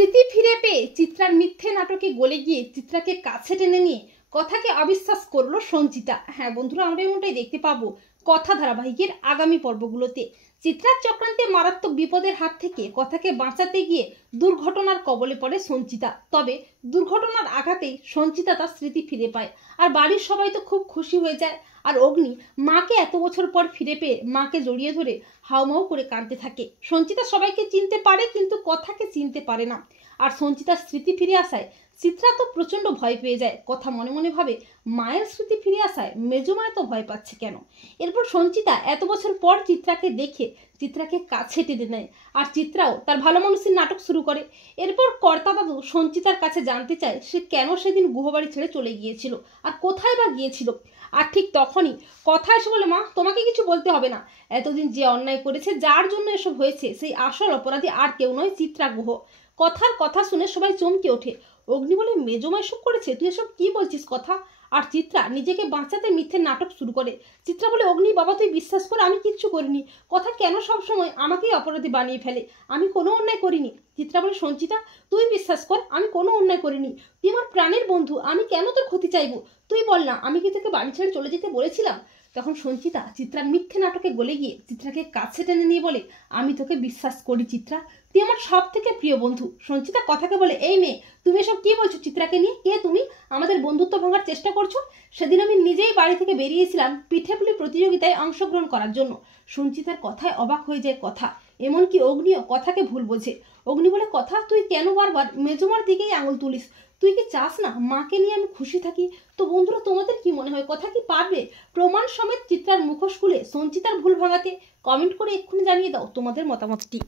স্মৃতি ফিরে পেয়ে চিত্রার মিথ্যে নাটকে গলে গিয়ে চিত্রাকে কাছে টেনে নিয়ে কথাকে অবিশ্বাস করলো সঞ্চিতা। হ্যাঁ বন্ধুরা, আমরা এমনটাই দেখতে পাবো কথা ধারাবাহিকের আগামী পর্বগুলোতে। চিত্রার চক্রান্তে মারাত্মক বিপদের হাত থেকে কথাকে বাঁচাতে গিয়ে দুর্ঘটনার কবলে পড়ে সঞ্চিতা। তবে দুর্ঘটনার আঘাতেই সঞ্চিতা তার স্মৃতি ফিরে পায়, আর বাড়ির সবাই তো খুব খুশি হয়ে যায়। আর অগ্নি মাকে এত বছর পর ফিরে পেয়ে মাকে জড়িয়ে ধরে হাউমাউ করে কাঁদতে থাকে। সঞ্চিতা সবাইকে চিনতে পারে, কিন্তু কথাকে চিনতে পারে না। আর সঞ্চিতার স্মৃতি ফিরে আসায় চিত্রা তো প্রচন্ড ভয় পেয়ে যায়। কথা মনে মনে ভাবে, মায়ের স্মৃতি ফিরে আসায় মেজমা এত ভয় পাচ্ছে কেন। এরপর সঞ্চিতা এত বছর পর চিত্রাকে দেখে চিত্রাকে কাছে টেনে নেয়, আর চিত্রাও তার ভালো মানুষের নাটক শুরু করে। এরপর কর্তা দাদু সঞ্চিতার কাছে জানতে চায় সে কেন সেদিন গুহবাড়ি ছেড়ে চলে গিয়েছিল আর কোথায় বা গিয়েছিল। আর ঠিক তখনই কথা এসে বলে, মা তোমাকে কিছু বলতে হবে না, এতদিন যে অন্যায় করেছে, যার জন্য এসব হয়েছে, সেই আসল অপরাধী আর কেউ নয়, চিত্রা গুহ। কথার কথা শুনে সবাই চমকে ওঠে। অগ্নি বলে, মেজমা এসব করেছে? তুই এসব কি বলছিস কথা? আর চিত্রা নিজেকে বাঁচাতে মিথ্যে নাটক শুরু করে। চিত্রা বলে, অগ্নি বাবা তুই বিশ্বাস কর, আমি কিচ্ছু করিনি। কথা কেন সবসময় আমাকেই অপরাধী বানিয়ে ফেলে? আমি কোনো অন্যায় করিনি। চিত্রা বলে, সঞ্চিতা তুই বিশ্বাস কর, আমি কোনো অন্যায় করিনি। তুই আমার প্রাণের বন্ধু, আমি কেন তোর ক্ষতি চাইবো? তুই বল না, আমি কি তোকে বাড়ি ছেড়ে চলে যেতে বলেছিলাম? তখন সঞ্চিতা চিত্রার মিথ্যে নাটকে গলে গিয়ে চিত্রাকে কাছে টেনে নিয়ে বলে, আমি তোকে বিশ্বাস করি চিত্রা, তুই আমার সব থেকে প্রিয় বন্ধু। সঞ্চিতা কথাকে বলে, এই মেয়ে তুমি এসব কি বলছো চিত্রাকে নিয়ে? কে তুমি? আমাদের বন্ধুত্ব ভাঙার চেষ্টা করছো? সেদিন আমি নিজেই বাড়ি থেকে বেরিয়েছিলাম পিঠেপুলি প্রতিযোগিতায় অংশগ্রহণ করার জন্য। সঞ্চিতার কথায় অবাক হয়ে যায় কথা, এমনকি অগ্নিও কথাকে ভুল বোঝে। অগ্নি বলে, কথা তুই কেন বারবার মেজমার দিকেই আঙুল তুলিস? তুই কি চাস না মাকে নিয়ে আমি খুশি থাকি? তো বন্ধুরা, তোমাদের কি মনে হয় কথা কি পারবে প্রমাণ সমেত চিত্রার মুখোশ খুলে সঞ্চিতার ভুল ভাঙাতে? কমেন্ট করে এক্ষুনি জানিয়ে দাও তোমাদের মতামতটি।